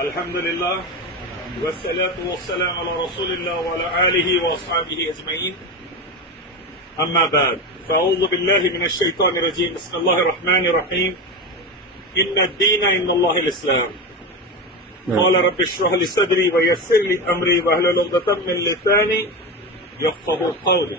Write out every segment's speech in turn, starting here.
الحمد لله والصلاة والسلام على رسول الله وعلى آله وأصحابه أجمعين. أما بعد فأعوذ بالله من الشيطان الرجيم. بسم الله الرحمن الرحيم. إن الدين عند الله الإسلام. قال رب اشرح لي صدري ويسر لي أمري واحلل عقدة من لساني يفقهوا قولي.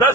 10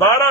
12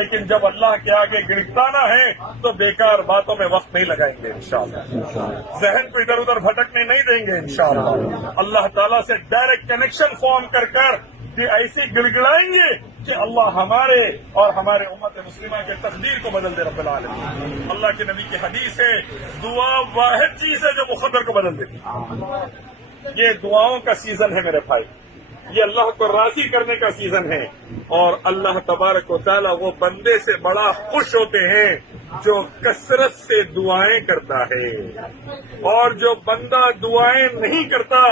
لیکن جب اللہ کے آگے گڑگڑانا ہے تو بیکار باتوں میں وقت نہیں لگائیں گے انشاءاللہ، ذہن کو ادھر ادھر بھٹکنے نہیں دیں گے انشاءاللہ، اللہ تعالیٰ سے ڈائریکٹ کنیکشن فارم کر کہ ایسے گڑگڑائیں گے کہ اللہ ہمارے اور ہمارے امت مسلمہ کے تقدیر کو بدل دے رب العالمین۔ اللہ کے نبی کی حدیث ہے، دعا واحد چیز ہے جو مقدر کو بدل دیتی ہے۔ یہ دعاؤں کا سیزن ہے میرے بھائی، یہ اللہ کو راضی کرنے کا سیزن ہے، اور اللہ تبارک و تعالیٰ وہ بندے سے بڑا خوش ہوتے ہیں جو کثرت سے دعائیں کرتا ہے، اور جو بندہ دعائیں نہیں کرتا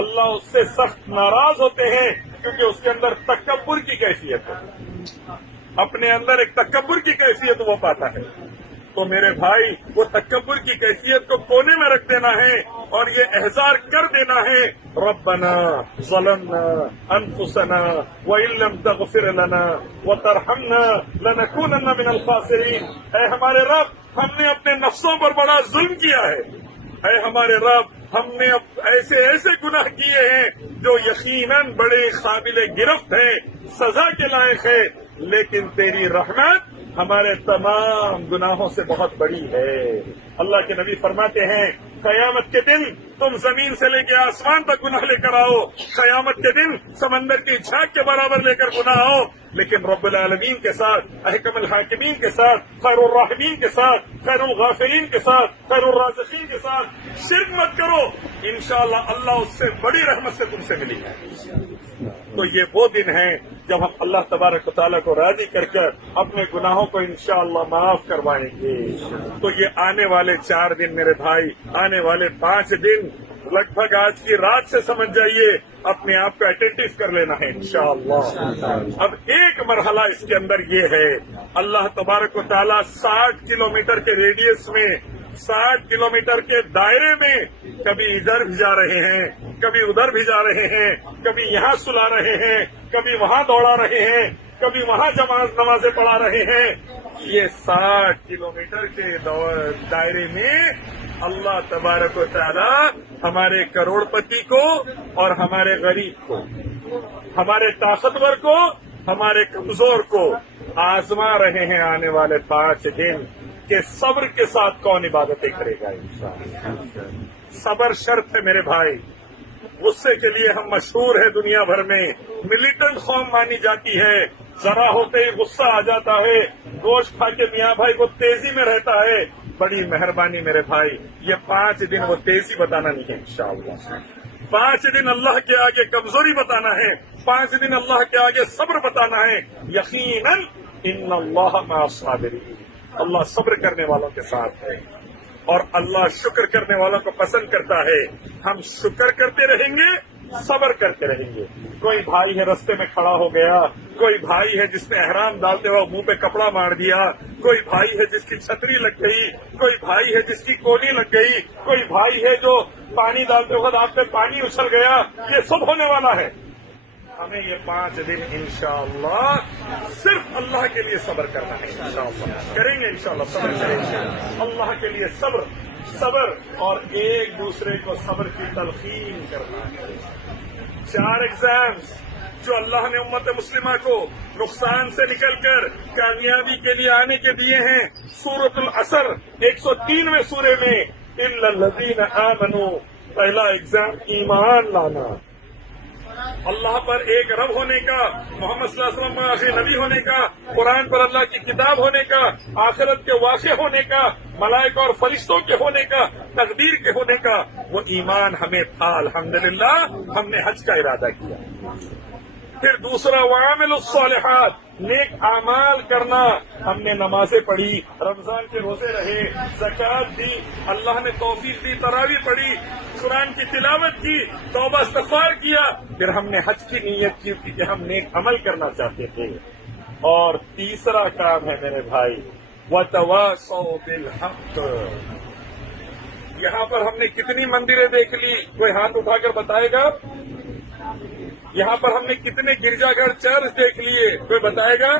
اللہ اس سے سخت ناراض ہوتے ہیں، کیونکہ اس کے اندر تکبر کی کیفیت ہے، اپنے اندر ایک تکبر کی کیفیت وہ پاتا ہے۔ تو میرے بھائی وہ تکبر کی کیفیت کو کونے میں رکھ دینا ہے اور یہ احسار کر دینا ہے، ربنا ظلمنا انفسنا وان لم تغفر لنا وترحمنا لنكونن من الخاسرین۔ اے ہمارے رب، ہم نے اپنے نفسوں پر بڑا ظلم کیا ہے، اے ہمارے رب ہم نے ایسے ایسے گناہ کیے ہیں جو یقیناً بڑے قابل گرفت ہیں، سزا کے لائق ہے، لیکن تیری رحمت ہمارے تمام گناہوں سے بہت بڑی ہے۔ اللہ کے نبی فرماتے ہیں قیامت کے دن تم زمین سے لے کے آسمان تک گناہ لے کر آؤ، قیامت کے دن سمندر کی جھاگ کے برابر لے کر گناہ آؤ، لیکن رب العالمین کے ساتھ، احکم الحاکمین کے ساتھ، خیر الراحمین کے ساتھ، خیر الغافرین کے ساتھ، خیر الرازقین کے ساتھ شرک مت کرو، انشاءاللہ اللہ اس سے بڑی رحمت سے تم سے ملے گا۔ تو یہ وہ دن ہیں جب ہم اللہ تبارک و تعالیٰ کو راضی کر اپنے گناہوں کو انشاءاللہ معاف کروائیں گے۔ تو یہ آنے والے 4 دن میرے بھائی، آنے والے 5 دن لگ بھگ آج کی رات سے سمجھ جائیے، اپنے آپ کو اٹینٹو کر لینا ہے انشاءاللہ۔ اب ایک مرحلہ اس کے اندر یہ ہے، اللہ تبارک و تعالیٰ 60 کلومیٹر کے ریڈیس میں، 60 کلومیٹر کے دائرے میں کبھی ادھر بھی جا رہے ہیں، کبھی ادھر بھی جا رہے ہیں، کبھی یہاں سلا رہے ہیں، کبھی وہاں دوڑا رہے ہیں، کبھی وہاں نمازیں پڑھا رہے ہیں۔ یہ 60 کلومیٹر کے دائرے میں اللہ تبارک و تعالی ہمارے کروڑ پتی کو اور ہمارے غریب کو، ہمارے طاقتور کو، ہمارے کمزور کو آزما رہے ہیں آنے والے 5 دن کہ صبر کے ساتھ کون عبادتیں کرے گا انشاءاللہ۔ صبر شرط ہے میرے بھائی، غصے کے لیے ہم مشہور ہیں دنیا بھر میں، ملیٹنٹ قوم مانی جاتی ہے، ذرا ہوتے ہی غصہ آ جاتا ہے، گوشت کھا کے میاں بھائی کو تیزی میں رہتا ہے۔ بڑی مہربانی میرے بھائی، یہ 5 دن وہ تیزی بتانا نہیں ہے انشاءاللہ، 5 دن اللہ کے آگے کمزوری بتانا ہے، 5 دن اللہ کے آگے صبر بتانا ہے۔ یقیناً ان اللہ مع الصابرین، اللہ صبر کرنے والوں کے ساتھ ہے، اور اللہ شکر کرنے والوں کو پسند کرتا ہے۔ ہم شکر کرتے رہیں گے، صبر کرتے رہیں گے۔ کوئی بھائی ہے رستے میں کھڑا ہو گیا، کوئی بھائی ہے جس نے احرام ڈالتے ہوئے منہ پہ کپڑا مار دیا، کوئی بھائی ہے جس کی چھتری لگ گئی، کوئی بھائی ہے جس کی کولی لگ گئی، کوئی بھائی ہے جو پانی ڈالتے وقت آپ پہ پانی اچھل گیا، یہ سب ہونے والا ہے۔ ہمیں یہ 5 دن انشاءاللہ صرف اللہ کے لیے صبر کرنا ہے، انشاءاللہ کریں گے، انشاءاللہ صبر کریں گے اللہ کے لیے، صبر اور ایک دوسرے کو صبر کی تلقین کرنا ہے۔ 4 ایگزامز جو اللہ نے امت مسلمہ کو نقصان سے نکل کر کامیابی کے لیے آنے کے دیے ہیں، سورۃ العصر 103ویں سورے میں، الا الذین آمنوا، پہلا ایگزام ایمان لانا، اللہ پر ایک رب ہونے کا، محمد صلی اللہ علیہ وسلم آخری نبی ہونے کا، قرآن پر اللہ کی کتاب ہونے کا، آخرت کے واقع ہونے کا، ملائکہ اور فرشتوں کے ہونے کا، تقدیر کے ہونے کا، وہ ایمان ہمیں تھا الحمدللہ، ہم نے حج کا ارادہ کیا۔ پھر دوسرا وعامل الصالحات، نیک اعمال کرنا، ہم نے نمازیں پڑھی، رمضان کے روزے رہے، زکوٰۃ دی، اللہ نے توفیق دی، تراویح پڑھی، قرآن کی تلاوت کی، توبہ استغفار کیا، پھر ہم نے حج کی نیت کی کہ ہم نیک عمل کرنا چاہتے تھے۔ اور تیسرا کام ہے میرے بھائی، وتواصوا بالحق۔ یہاں پر ہم نے کتنی مندریں دیکھ لی، کوئی ہاتھ اٹھا کر بتائے گا؟ یہاں پر ہم نے کتنے گرجا گھر چرچ دیکھ لیے، کوئی بتائے گا؟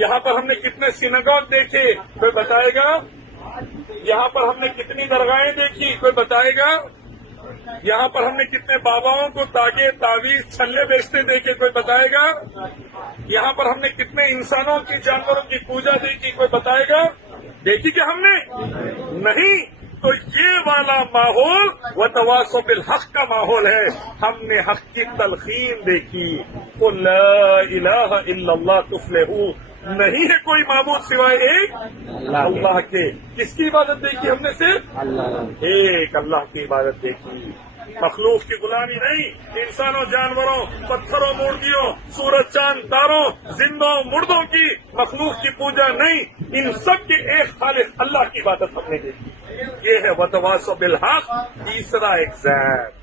یہاں پر ہم نے کتنے سینگاگ دیکھے، کوئی بتائے گا؟ یہاں پر ہم نے کتنی درگاہیں دیکھی، کوئی بتائے گا؟ یہاں پر ہم نے کتنے باباؤں کو تاگے تعویذ چھلے بیچتے دیکھے، کوئی بتائے گا؟ یہاں پر ہم نے کتنے انسانوں کی جانوروں کی پوجا دیکھی، کوئی بتائے گا؟ دیکھی کہ ہم نے نہیں؟ تو یہ والا ماحول وتواصوا بالحق کا ماحول ہے. ہم نے حق کی تلقین دیکھی. قل لا الہ الا اللہ تفلحوا، نہیں ہے کوئی معبود سوائے ایک اللہ کے. کس کی عبادت دیکھی ہم نے؟ صرف ایک اللہ کی عبادت دیکھی. مخلوق کی غلامی نہیں، انسانوں جانوروں پتھروں مورتیوں سورج چاند تاروں زندوں مردوں کی مخلوق کی پوجا نہیں، ان سب کے ایک خالق اللہ کی عبادت ہم نے دیکھی. یہ ہے وتواصوا بالحق. تیسرا ایگزام،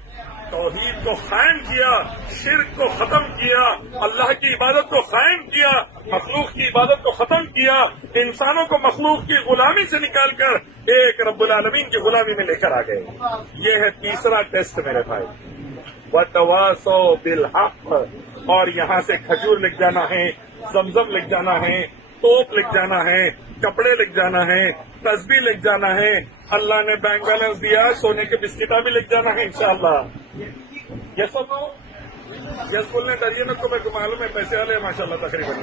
توحید کو قائم کیا، شرک کو ختم کیا، اللہ کی عبادت کو قائم کیا، مخلوق کی عبادت کو ختم کیا، انسانوں کو مخلوق کی غلامی سے نکال کر ایک رب العالمین کی غلامی میں لے کر آ گئے. یہ ہے تیسرا ٹیسٹ میرے بھائی، وتواصوا بالحق. اور یہاں سے کھجور لکھ جانا ہے، زمزم لکھ جانا ہے، توپ لکھ جانا ہے، کپڑے لکھ جانا ہے، تسبیح لکھ جانا ہے. اللہ نے بینک بیلنس دیا، سونے کے بسکٹا بھی لکھ جانا ہے انشاءاللہ. یس اور نو؟ یس بولنے ڈریے نا، تو میرے کو معلوم ہے پیسے والے ماشاءاللہ تقریباً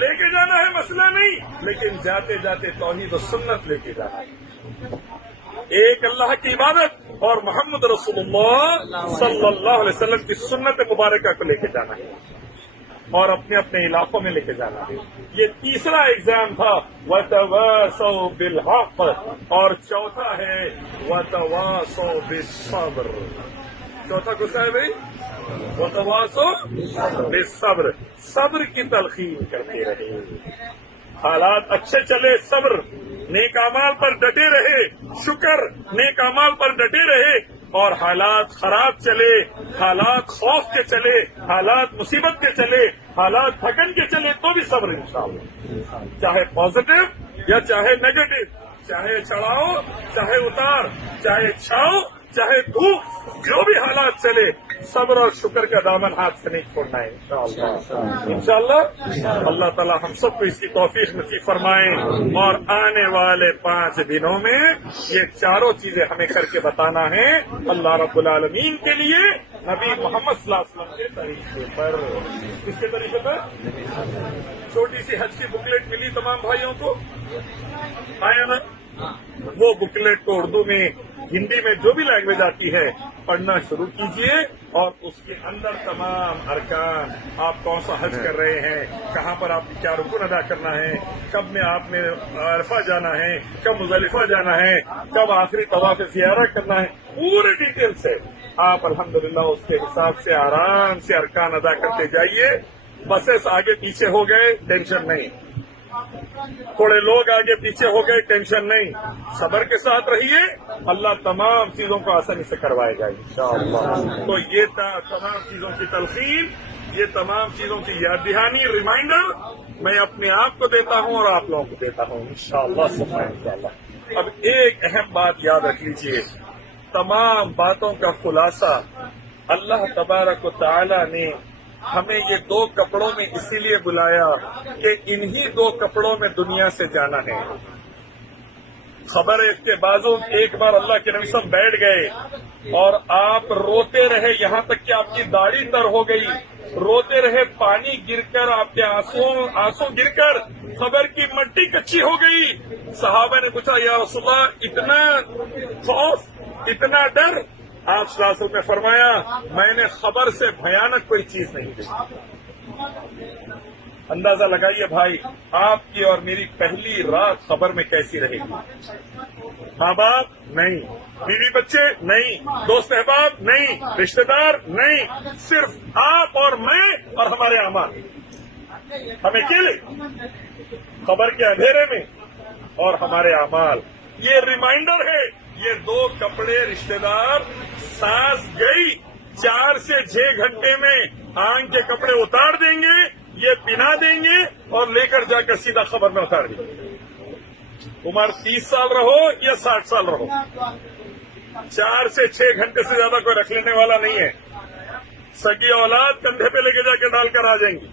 لے کے جانا ہے، مسئلہ نہیں، لیکن جاتے جاتے توحید و سنت لے کے جانا ہے. ایک اللہ کی عبادت اور محمد رسول اللہ صلی اللہ علیہ وسلم کی سنت مبارکہ کو لے کے جانا ہے اور اپنے اپنے علاقوں میں لے کے جانا ہے. یہ تیسرا ایگزام تھا وتواصوا بالحق. اور چوتھا ہے وتواصوا بالصبر. چوتھا کچھ ہے بھائی، وتواصوا بالصبر. صبر کی تلقین کرتے رہے. حالات اچھے چلے صبر، نیک اعمال پر ڈٹے رہے شکر، نیک اعمال پر ڈٹے رہے. اور حالات خراب چلے، حالات خوف کے چلے، حالات مصیبت کے چلے، حالات تھکن کے چلے، تو بھی صبر انشاءاللہ. چاہے پازیٹو یا چاہے نیگیٹو، چاہے چڑھاؤ چاہے اتار، چاہے چھاؤ چاہے دھوپ، جو بھی حالات چلے صبر اور شکر کا دامن ہاتھ سے نہیں چھوڑنا ہے انشاءاللہ. انشاءاللہ اللہ تعالی ہم سب کو اس کی توفیق نصیب فرمائیں. اور آنے والے 5 دنوں میں یہ چاروں چیزیں ہمیں کر کے بتانا ہے اللہ رب العالمین کے لیے، نبی محمد صلی اللہ علیہ وسلم کے طریقے پر. کس کے طریقے پر؟ چھوٹی سی حج کی بکلیٹ ملی تمام بھائیوں کو، آیا نا؟ وہ بکلیٹ کو اردو میں ہندی میں جو بھی لینگویج آتی ہے پڑھنا شروع کیجئے. اور اس کے اندر تمام ارکان، آپ کون سا حج کر رہے ہیں، کہاں پر آپ کیا رکن ادا کرنا ہے، کب میں آپ نے عرفہ جانا ہے، کب مزدلفہ جانا ہے، کب آخری طواف زیارہ کرنا ہے، پورے ڈیٹیل سے آپ الحمدللہ اس کے حساب سے آرام سے ارکان ادا کرتے جائیے. بسیں آگے پیچھے ہو گئے ٹینشن نہیں، تھوڑے لوگ آگے پیچھے ہو گئے ٹینشن نہیں، صبر کے ساتھ رہیے، اللہ تمام چیزوں کو آسانی سے کروائے گا انشاءاللہ. تو یہ تمام چیزوں کی تلقین، یہ تمام چیزوں کی یاد دہانی، ریمائنڈر میں اپنے آپ کو دیتا ہوں اور آپ لوگوں کو دیتا ہوں انشاءاللہ. اب ایک اہم بات یاد رکھ لیجیے، تمام باتوں کا خلاصہ اللہ تبارک و تعالی نے ہمیں یہ 2 کپڑوں میں اسی لیے بلایا کہ انہی 2 کپڑوں میں دنیا سے جانا ہے. خبر ہے اس کے بازو ایک بار اللہ کے نبی صلی اللہ علیہ وسلم بیٹھ گئے اور آپ روتے رہے یہاں تک کہ آپ کی داڑھی تر ہو گئی، روتے رہے، پانی گر کر آپ کے آنسو گر کر خبر کی مٹی کچی ہو گئی. صحابہ نے پوچھا یا رسول اللہ اتنا خوف اتنا ڈر؟ آپ صلی اللہ علیہ وسلم نے فرمایا میں نے خبر سے بھیانک کوئی چیز نہیں دیکھی. اندازہ لگائیے بھائی آپ کی اور میری پہلی رات خبر میں کیسی رہے گی. ماں باپ نہیں، بیوی بچے نہیں، دوست احباب نہیں، رشتہ دار نہیں، صرف آپ اور میں اور ہمارے اعمال. ہم اکیلے خبر کے اندھیرے میں اور ہمارے اعمال. یہ ریمائنڈر ہے. یہ 2 کپڑے رشتہ دار سانس گئی 4 سے 6 گھنٹے میں آنکھ کے کپڑے اتار دیں گے، یہ پہنا دیں گے اور لے کر جا کر سیدھا خبر میں اتار دیں گے. عمر 30 سال رہو یا 60 سال رہو، 4 سے 6 گھنٹے سے زیادہ کوئی رکھ لینے والا نہیں ہے. سگی اولاد کندھے پہ لے کے جا کے ڈال کر آ جائیں گی.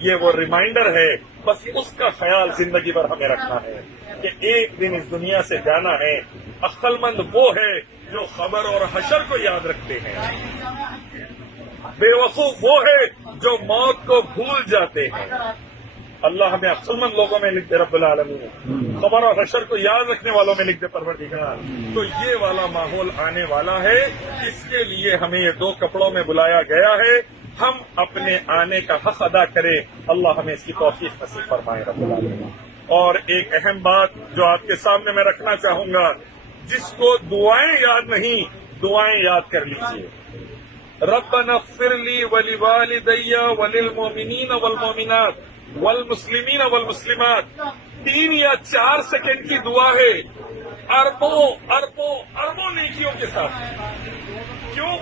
یہ وہ ریمائنڈر ہے، بس اس کا خیال زندگی بھر ہمیں رکھنا ہے کہ ایک دن اس دنیا سے جانا ہے. عقل مند وہ ہے جو خبر اور حشر کو یاد رکھتے ہیں، بے وقوف وہ ہے جو موت کو بھول جاتے ہیں۔ اللہ ہمیں عقل مند لوگوں میں لکھ دے رب العالمین، خبر اور حشر کو یاد رکھنے والوں میں لکھ دے پروردگار۔ تو یہ والا ماحول آنے والا ہے، اس کے لیے ہمیں یہ دو کپڑوں میں بلایا گیا ہے، ہم اپنے آنے کا حق ادا کریں۔ اللہ ہمیں اس کی توفیق نصیب فرمائے رب العالمین۔ اور ایک اہم بات جو آپ کے سامنے میں رکھنا چاہوں گا، جس کو دعائیں یاد نہیں، دعائیں یاد کر لیجیے۔ ربنا اغفر لی ولوالدی وللمؤمنین والمؤمنات والمسلمین والمسلمات، 3 یا 4 سیکنڈ کی دعا ہے، اربوں اربوں اربوں نیکیوں کے ساتھ۔ کیوں؟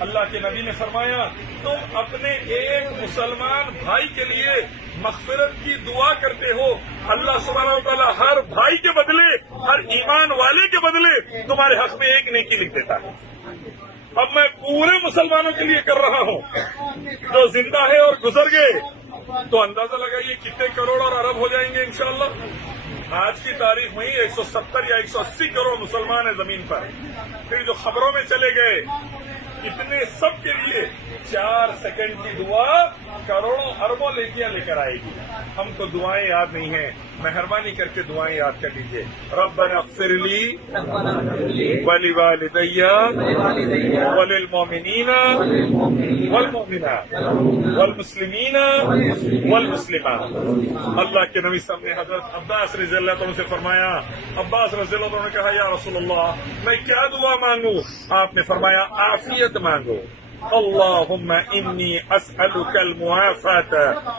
اللہ کے نبی نے فرمایا تم اپنے ایک مسلمان بھائی کے لیے مغفرت کی دعا کرتے ہو، اللہ سبحانہ وتعالی ہر بھائی کے بدلے، ہر ایمان والے کے بدلے تمہارے حق میں ایک نیکی لکھ دیتا ہے۔ اب میں پورے مسلمانوں کے لیے کر رہا ہوں جو زندہ ہے اور گزر گئے، تو اندازہ لگائیے کتنے کروڑ اور ارب ہو جائیں گے انشاءاللہ۔ آج کی تاریخ میں 170 یا 180 کروڑ مسلمان ہیں زمین پر، پھر جو خبروں میں چلے گئے، اتنے سب کے لیے 4 سیکنڈ کی دعا کروڑوں اربوں نیکیاں لے کر آئے گی۔ ہم کو دعائیں یاد نہیں ہیں، مہربانی کر کے دعائیں یاد کر لیجیے۔ ربنا اغفر لی ولوالدی وللمؤمنین والمؤمنات والمسلمین والمسلمات۔ اللہ کے نبی صاحب نے حضرت عباس رضی اللہ عنہ سے فرمایا، عباس رضی اللہ عنہ نے کہا یا رسول اللہ میں کیا دعا مانگوں؟ آپ نے فرمایا عافیت مانگو۔ اللہم انی اسألک المعافات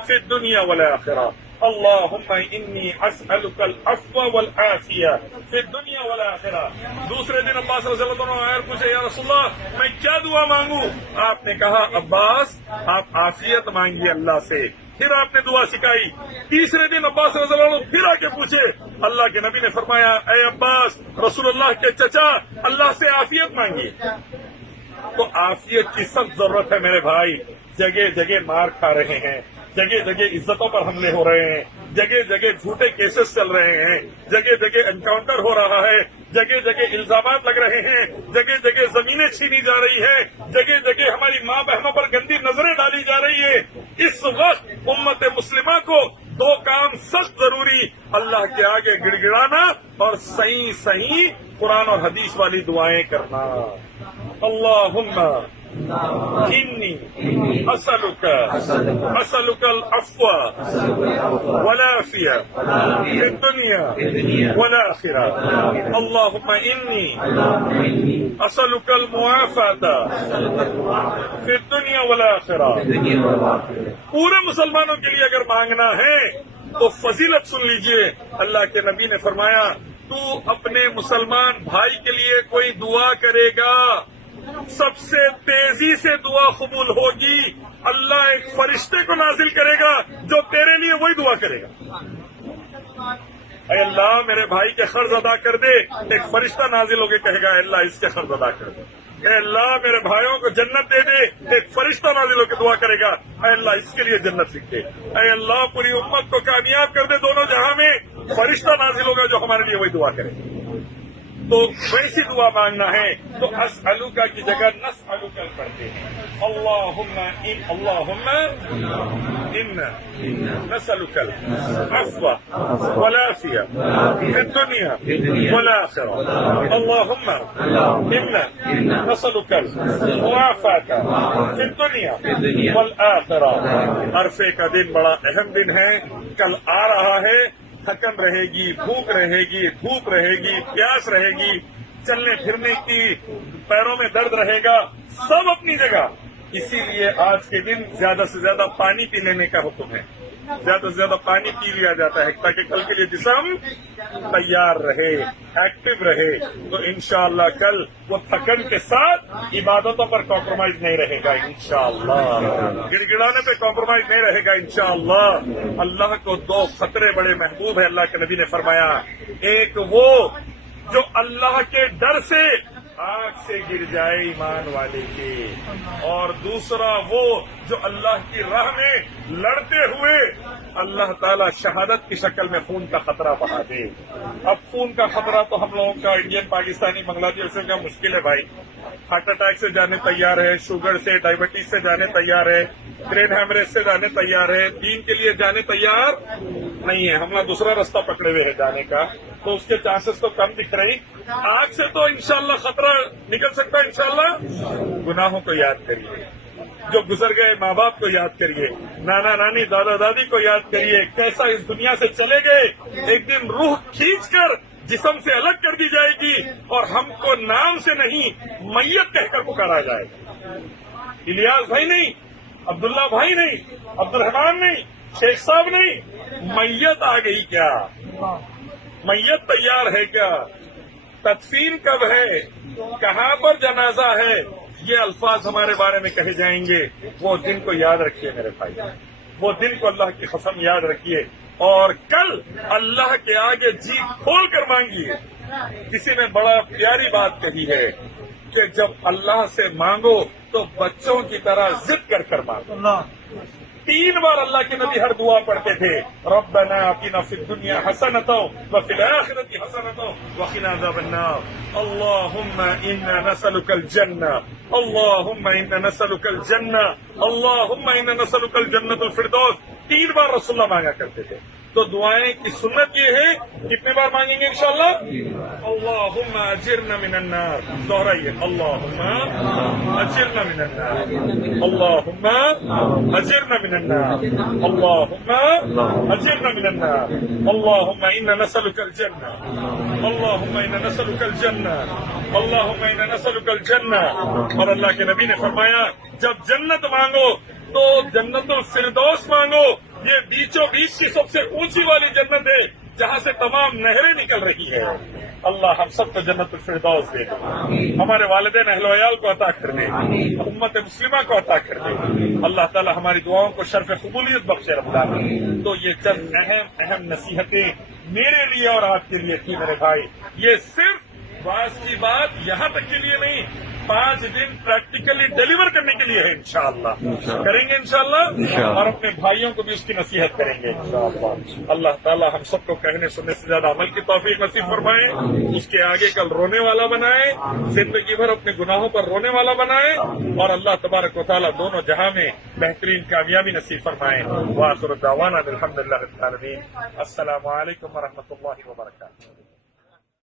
فی الدنیا والآخرہ، اللہم انی اسألک العفو والعافیہ فی الدنیا والآخرہ۔ دوسرے دن عباس رضی اللہ عنہ آئے اور پوچھے یا رسول اللہ میں کیا دعا مانگوں؟ آپ نے کہا عباس آپ عافیت مانگیے اللہ سے۔ پھر آپ نے دعا سکھائی۔ تیسرے دن عباس رضی اللہ عنہ پھر آ کے پوچھے، اللہ کے نبی نے فرمایا اے عباس رسول اللہ کے چچا اللہ سے عافیت مانگیے۔ تو عافیت کی سخت ضرورت ہے میرے بھائی۔ جگہ جگہ مار کھا رہے ہیں، جگہ جگہ عزتوں پر حملے ہو رہے ہیں، جگہ جگہ جھوٹے کیسز چل رہے ہیں، جگہ جگہ انکاؤنٹر ہو رہا ہے، جگہ جگہ الزامات لگ رہے ہیں، جگہ جگہ زمینیں چھینی جا رہی ہیں، جگہ جگہ ہماری ماں بہنوں پر گندی نظریں ڈالی جا رہی ہے۔ اس وقت امت مسلمہ کو 2 کام سخت ضروری، اللہ کے آگے گڑ گڑانا اور صحیح صحیح قرآن اور حدیث والی دعائیں کرنا۔ اللہم انی اسألک العفو والعافیہ فی الدنیا والآخرہ، اللہم انی اسألک المعافات فی الدنیا والآخرہ۔ پورے مسلمانوں کے لیے اگر مانگنا ہے تو فضیلت سن لیجئے۔ اللہ کے نبی نے فرمایا تو اپنے مسلمان بھائی کے لیے کوئی دعا کرے گا، سب سے تیزی سے دعا قبول ہوگی، اللہ ایک فرشتے کو نازل کرے گا جو تیرے لیے وہی دعا کرے گا۔ اے اللہ میرے بھائی کے قرض ادا کر دے، ایک فرشتہ نازل ہو کے کہے گا اے اللہ اس کے قرض ادا کر دے۔ اے اللہ میرے بھائیوں کو جنت دے دے، ایک فرشتہ نازل ہو کے دعا کرے گا اے اللہ اس کے لیے جنت لکھ دے۔ اے اللہ پوری امت کو کامیاب کر دے دونوں جہاں میں، فرشتہ نازل ہوگا جو ہمارے لیے وہی دعا کرے۔ تو ویسی دعا مانگنا ہے تو اسألک کی جگہ نسألک پڑھتے ہیں۔ اللہم ان نسألک العفو والعافیہ فی الدنیا والآخرہ، اللہم ان نسألک المعافات فی الدنیا والآخرہ۔ عرفے کا دن بڑا اہم دن ہے، کل آ رہا ہے۔ تھکن رہے گی، بھوک رہے گی، دھوپ رہے گی، پیاس رہے گی، چلنے پھرنے کی پیروں میں درد رہے گا، سب اپنی جگہ۔ اسی لیے آج کے دن زیادہ سے زیادہ پانی پی لینے کا حکم ہے، زیادہ سے زیادہ پانی پی لیا جاتا ہے تاکہ کل کے لیے جسم تیار رہے، ایکٹیو رہے۔ تو انشاءاللہ کل وہ تھکن کے ساتھ عبادتوں پر کمپرومائز نہیں رہے گا انشاءاللہ، گڑ گڑانے پہ کمپرومائز نہیں رہے گا انشاءاللہ۔ اللہ کو 2 خطرے بڑے محبوب ہیں، اللہ کے نبی نے فرمایا ایک وہ جو اللہ کے ڈر سے آنکھ سے گر جائے ایمان والے کے، اور دوسرا وہ جو اللہ کی راہ میں لڑتے ہوئے اللہ تعالیٰ شہادت کی شکل میں خون کا خطرہ بہا دے۔ اب خون کا خطرہ تو ہم لوگوں کا انڈین پاکستانی بنگلہ دیشیوں کا مشکل ہے بھائی، ہارٹ اٹیک سے جانے تیار ہے، شوگر سے ڈائبٹیز سے جانے تیار ہے، برین ہیمریج سے جانے تیار ہے، دین کے لیے جانے تیار نہیں ہے، ہم نے دوسرا راستہ پکڑے ہوئے ہے جانے کا، تو اس کے چانسز تو کم دکھ رہی۔ آگ سے تو انشاءاللہ خطرہ نکل سکتا ہے انشاءاللہ۔ گناہوں کو یاد کریے، جو گزر گئے ماں باپ کو یاد کریے، نانا نانی دادا دادی کو یاد کریے، کیسا اس دنیا سے چلے گئے، ایک دن روح کھینچ کر جسم سے الگ کر دی جائے گی اور ہم کو نام سے نہیں میت کہہ کر پکارا جائے گا۔ الیاس بھائی نہیں، عبداللہ بھائی نہیں، عبد الرحمان نہیں، شیخ صاحب نہیں، میت آ گئی کیا؟ میت تیار ہے کیا؟ تدفین کب ہے؟ کہاں پر جنازہ ہے؟ یہ الفاظ ہمارے بارے میں کہے جائیں گے۔ وہ دن کو یاد رکھیے میرے بھائی، وہ دن کو اللہ کی قسم یاد رکھیے، اور کل اللہ کے آگے جی کھول کر مانگیے۔ کسی نے بڑا پیاری بات کہی ہے کہ جب اللہ سے مانگو تو بچوں کی طرح ضد کر کر مانگو۔ 3 بار اللہ کے نبی ہر دعا پڑھتے تھے، ربنا آتنا فی الدنیا حسنۃ وفی الآخرۃ حسنۃ وقنا عذاب النار، اللہم انا نسألک الجنہ، اللہم انا نسألک الجنہ، اللہم انا نسألک الجنۃ الفردوس۔ 3 بار رسول اللہ مانگا کرتے تھے۔ تو دعائیں کی سنت یہ ہے، کتنے بار مانگیں گے انشاءاللہ؟ اللہم اجرنا من النار، دوہرائیے، اللہم اجرنا من النار، اللہم اجرنا من النار، اللہم اجرنا من النار، اللہم انا نسألک الجنہ، اللہم انا نسألک الجنہ، اللہم انا نسألک الجنہ۔ اور اللہ کے نبی نے فرمایا جب جنت مانگو تو جنت الفردوس مانگو، یہ بیچوں بیچ کی سب سے اونچی والی جنت ہے جہاں سے تمام نہریں نکل رہی ہے۔ اللہ ہم سب کو جنت الفردوس دے دے، ہمارے والدین اہل و عیال کو عطا کر دے، امت مسلمہ کو عطا کر دے۔ اللہ تعالی ہماری دعاؤں کو شرف قبولیت بخشے رب العالمین۔ تو یہ چند اہم نصیحتیں میرے لیے اور آپ کے لیے تھی میرے بھائی۔ یہ صرف واعظ کی بات یہاں تک کے لیے نہیں، 5 دن پریکٹیکلی ڈیلیور کرنے کے لیے ہے انشاءاللہ۔ کریں گے انشاءاللہ، اور اپنے بھائیوں کو بھی اس کی نصیحت کریں گے انشاءاللہ۔ اللہ تعالی ہم سب کو کہنے سننے سے زیادہ عمل کی توفیق نصیب فرمائے، اس کے آگے کل رونے والا بنائے، زندگی بھر اپنے گناہوں پر رونے والا بنائے، اور اللہ تبارک و تعالی دونوں جہاں میں بہترین کامیابی نصیب فرمائے۔ وآخر دعوانا الحمدللہ رب العالمین۔ السلام علیکم ورحمۃ اللہ وبرکاتہ۔